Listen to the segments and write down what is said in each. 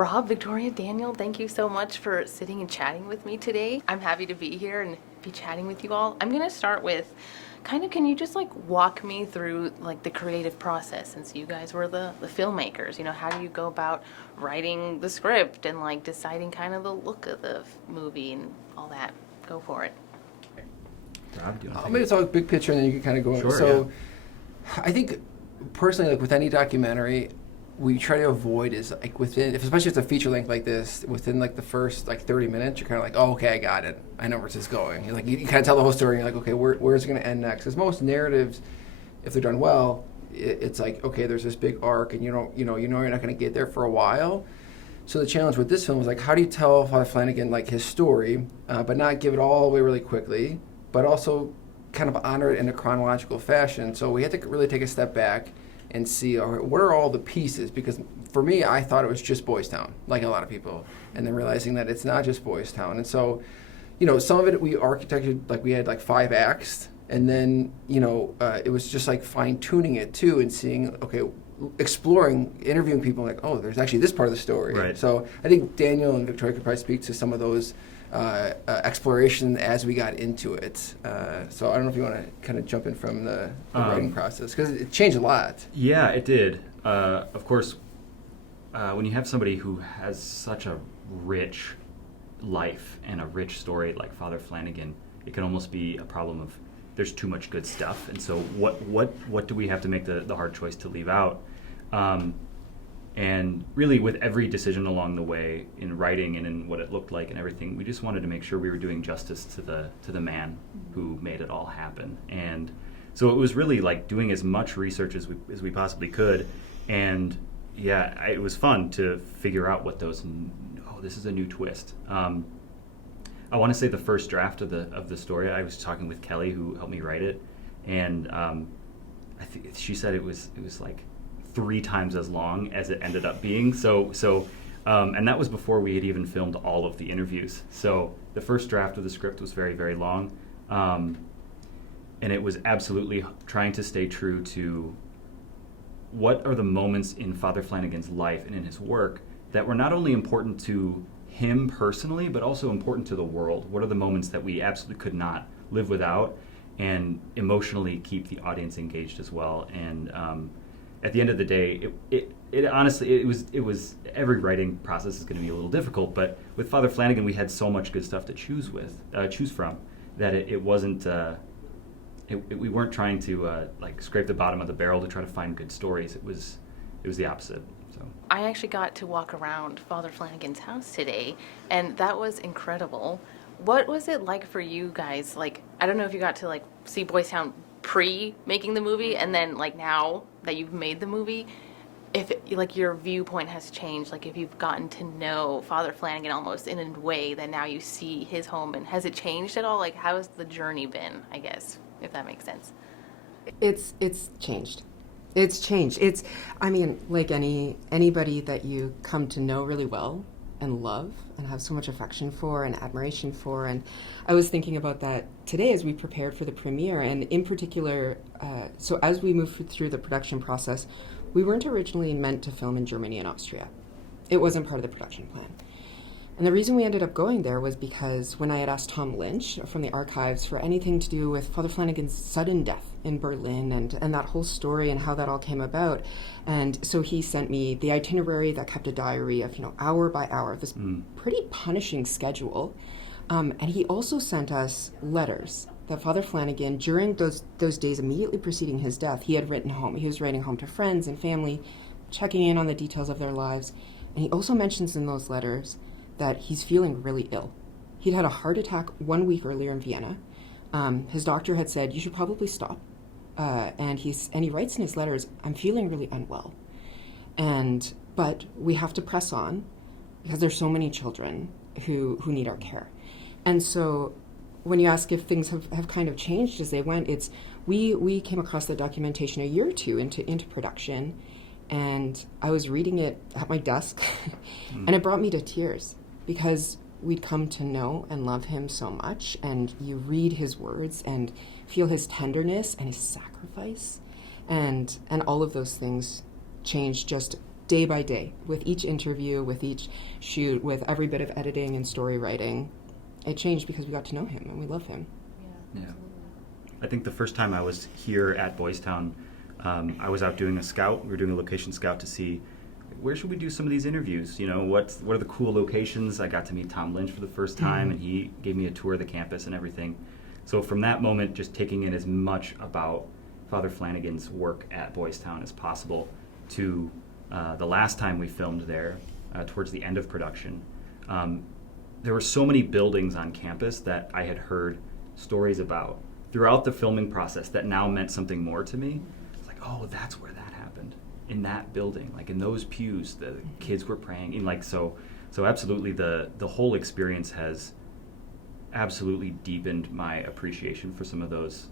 Rob, Victoria, Daniel, thank you so much for sitting and chatting with me today. I'm happy to be here and be chatting with you all. I'm going to start with can you just walk me through the creative process, since you guys were the filmmakers? How do you go about writing the script and deciding kind of the look of the movie and all that? Go for it. Rob, do you want to Maybe it's all a big picture and then you can kind of go Sure, so yeah. I think personally, with any documentary, we try to avoid is within, especially if it's a feature length like this, within the first 30 minutes, you're kind of oh, okay, I got it. I know where this is going. You're you kind of tell the whole story. And you're okay, where's it going to end next? Because most narratives, if they're done well, it's okay, there's this big arc, and you're not going to get there for a while. So the challenge with this film was how do you tell Father Flanagan his story, but not give it all away really quickly, but also kind of honor it in a chronological fashion. So we had to really take a step back and see what are all the pieces, because for me, I thought it was just Boys Town, like a lot of people, and then realizing that it's not just Boys Town. And so, some of it we architected, we had 5 acts, and then, it was just fine-tuning it too, and seeing, okay, exploring, interviewing people oh, there's actually this part of the story. Right. So I think Daniel and Victoria could probably speak to some of those exploration as we got into it. So I don't know if you want to kind of jump in from the writing process, because it changed a lot. Yeah, it did. Of course, when you have somebody who has such a rich life and a rich story like Father Flanagan, it can almost be a problem of there's too much good stuff. And so what do we have to make the hard choice to leave out? And really, with every decision along the way in writing and in what it looked like and everything, we just wanted to make sure we were doing justice to the man who made it all happen. And so it was really doing as much research as we possibly could. And yeah, it was fun to figure out what those. Oh, this is a new twist. I want to say the first draft of the story, I was talking with Kelly, who helped me write it, and I think she said it was 3 times as long as it ended up being. So and that was before we had even filmed all of the interviews. So the first draft of the script was very, very long, and it was absolutely trying to stay true to what are the moments in Father Flanagan's life and in his work that were not only important to him personally, but also important to the world. What are the moments that we absolutely could not live without, and emotionally keep the audience engaged as well. And at the end of the day, it honestly, it was every writing process is going to be a little difficult, but with Father Flanagan, we had so much good stuff to choose from, that it wasn't, we weren't trying to scrape the bottom of the barrel to try to find good stories. It was the opposite. So I actually got to walk around Father Flanagan's house today, and that was incredible. What was it like for you guys? I don't know if you got to see Boys Town pre-making the movie, and then now that you've made the movie, if your viewpoint has changed, if you've gotten to know Father Flanagan almost in a way that now you see his home, and has it changed at all? How has the journey been, I guess, if that makes sense? It's changed. It's changed. It's, like anybody that you come to know really well and love and have so much affection for and admiration for. And I was thinking about that today as we prepared for the premiere, and in particular, so as we moved through the production process, we weren't originally meant to film in Germany and Austria. It wasn't part of the production plan. And the reason we ended up going there was because when I had asked Tom Lynch from the archives for anything to do with Father Flanagan's sudden death in Berlin and that whole story and how that all came about, and so he sent me the itinerary that kept a diary of, hour by hour, this pretty punishing schedule. And he also sent us letters that Father Flanagan, during those days immediately preceding his death, he had written home. He was writing home to friends and family, checking in on the details of their lives. And he also mentions in those letters that he's feeling really ill. He'd had a heart attack 1 week earlier in Vienna. His doctor had said, you should probably stop. And he writes in his letters, I'm feeling really unwell. But we have to press on because there's so many children who need our care. And so when you ask if things have kind of changed as they went, it's we came across the documentation a year or two into production, and I was reading it at my desk, and it brought me to tears because we'd come to know and love him so much, and you read his words and feel his tenderness and his sacrifice, and all of those things changed just day by day, with each interview, with each shoot, with every bit of editing and story writing. It changed because we got to know him and we love him. Yeah. I think the first time I was here at Boys Town, I was out doing a scout. We were doing a location scout to see where should we do some of these interviews. You know, what are the cool locations? I got to meet Tom Lynch for the first time, and he gave me a tour of the campus and everything. So from that moment, just taking in as much about Father Flanagan's work at Boys Town as possible to the last time we filmed there, towards the end of production. There were so many buildings on campus that I had heard stories about throughout the filming process that now meant something more to me. It's like, oh, that's where that happened, in that building, like in those pews, the kids were praying. And like, so absolutely the whole experience has absolutely deepened my appreciation for some of those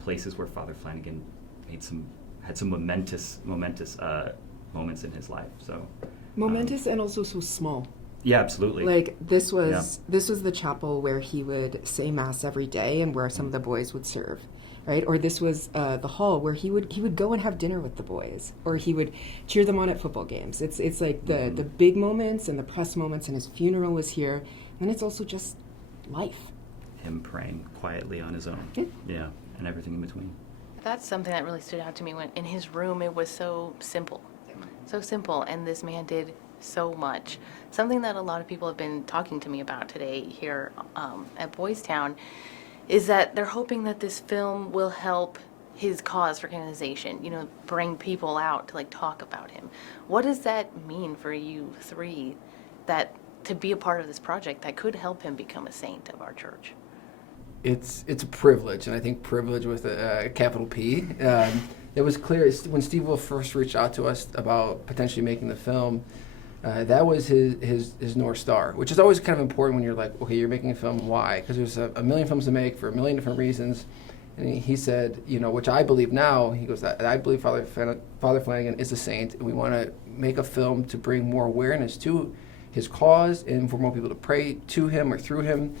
places where Father Flanagan had some momentous moments in his life. So Momentous and also so small. yeah, absolutely. Like this was the chapel where he would say mass every day and where some of the boys would serve, right? Or this was the hall where he would go and have dinner with the boys, or he would cheer them on at football games. It's like the big moments and the press moments, and his funeral was here, and it's also just life. Him praying quietly on his own. Yeah, and everything in between. That's something that really stood out to me when in his room it was so simple, and this man did so much. Something that a lot of people have been talking to me about today here at Boys Town is that they're hoping that this film will help his cause for canonization, you know, bring people out to like talk about him. What does that mean for you three, that to be a part of this project that could help him become a saint of our church? It's a privilege, and I think privilege with a capital P. It was clear when Steve Wolf first reached out to us about potentially making the film. That was his North Star, which is always kind of important when you're like, okay, you're making a film, why? Because there's a million films to make for a million different reasons. And he said, you know, which I believe now, he goes, I believe Father Flanagan is a saint, and we want to make a film to bring more awareness to his cause and for more people to pray to him or through him.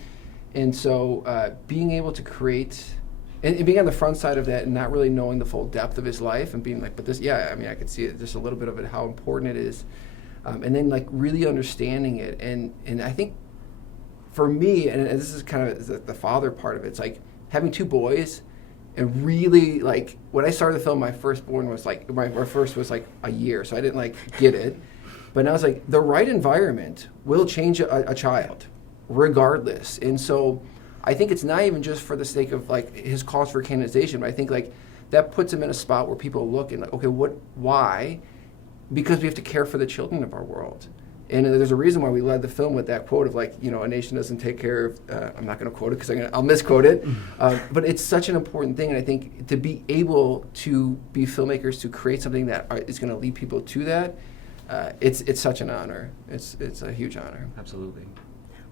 And so being able to create, and being on the front side of that and not really knowing the full depth of his life and being like, but this, yeah, I mean, I could see it, just a little bit of it, how important it is. And then like really understanding it. And I think for me, and this is kind of the father part of it, it's like having two boys and really like, when I started the film, my firstborn was like, my first was like a year, so I didn't like get it. But now it's like the right environment will change a child regardless. And so I think it's not even just for the sake of like his cause for canonization, but I think like that puts him in a spot where people look and like, okay, why? Because we have to care for the children of our world. And there's a reason why we led the film with that quote of like, you know, a nation doesn't take care of, I'm not going to quote it because I'll misquote it, but it's such an important thing. And I think to be able to be filmmakers, to create something that is going to lead people to that, it's such an honor. It's a huge honor. Absolutely.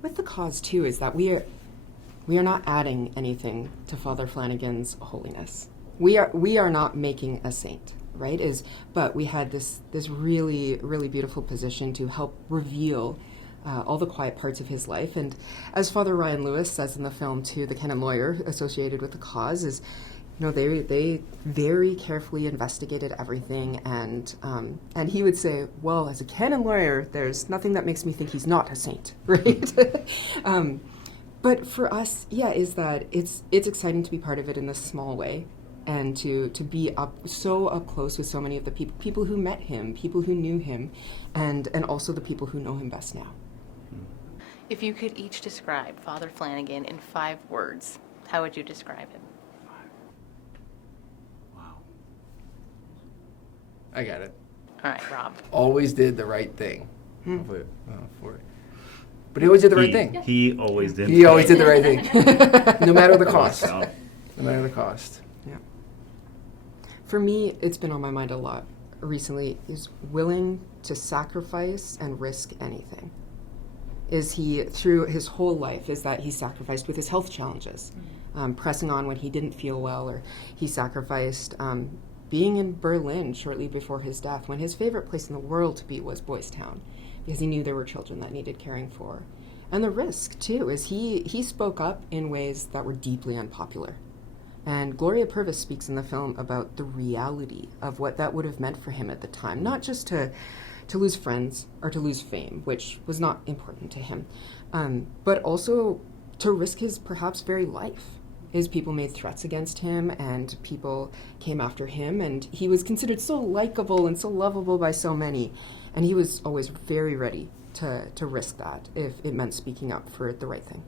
With the cause too is that we are not adding anything to Father Flanagan's holiness. We are not making a saint, right? But we had this really, really beautiful position to help reveal all the quiet parts of his life. And as Father Ryan Lewis says in the film too, the canon lawyer associated with the cause is, you know, they very carefully investigated everything, and he would say, well, as a canon lawyer, there's nothing that makes me think he's not a saint, right? But for us, is that it's exciting to be part of it in this small way, and to be so up close with so many of the people who met him, people who knew him, and also the people who know him best now. If you could each describe Father Flanagan in 5 words, how would you describe him? Wow. I got it. All right, Rob. Always did the right thing. But he always did the right thing. He always did. He always did the right thing, no matter the cost. No matter the cost. Yeah. For me, it's been on my mind a lot recently. Is willing to sacrifice and risk anything. Is he, through his whole life, is that he sacrificed with his health challenges, pressing on when he didn't feel well, or he sacrificed being in Berlin shortly before his death, when his favorite place in the world to be was Boys Town, because he knew there were children that needed caring for. And the risk, too, is he spoke up in ways that were deeply unpopular. And Gloria Purvis speaks in the film about the reality of what that would have meant for him at the time, not just to to lose friends or to lose fame, which was not important to him, but also to risk his perhaps very life. His people made threats against him, and people came after him, and he was considered so likable and so lovable by so many, and he was always very ready to risk that if it meant speaking up for the right thing.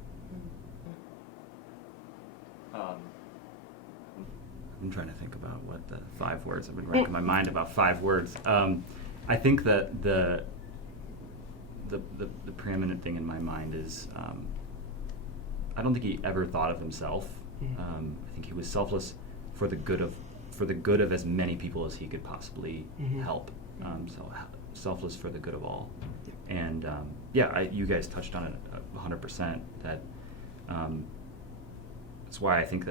I'm trying to think about what the 5 words, I've been racking my mind about 5 words. I think that the preeminent thing in my mind is I don't think he ever thought of himself. I think he was selfless for the good of as many people as he could possibly help. So selfless for the good of all. And you guys touched on it 100%. That's why I think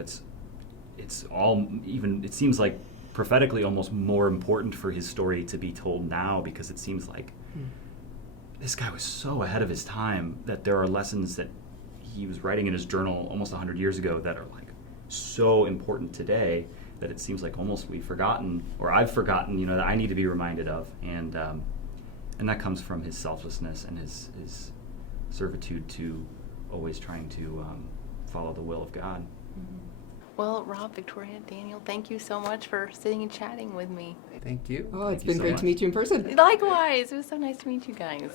it seems like prophetically almost more important for his story to be told now, because it seems like this guy was so ahead of his time that there are lessons that he was writing in his journal almost 100 years ago that are like so important today that it seems like almost we've forgotten, or I've forgotten, that I need to be reminded of. And that comes from his selflessness and his servitude to always trying to follow the will of God. Well, Rob, Victoria, Daniel, thank you so much for sitting and chatting with me. Thank you. Oh, it's Thank you been so great much. to meet you in person. Likewise, it was so nice to meet you guys.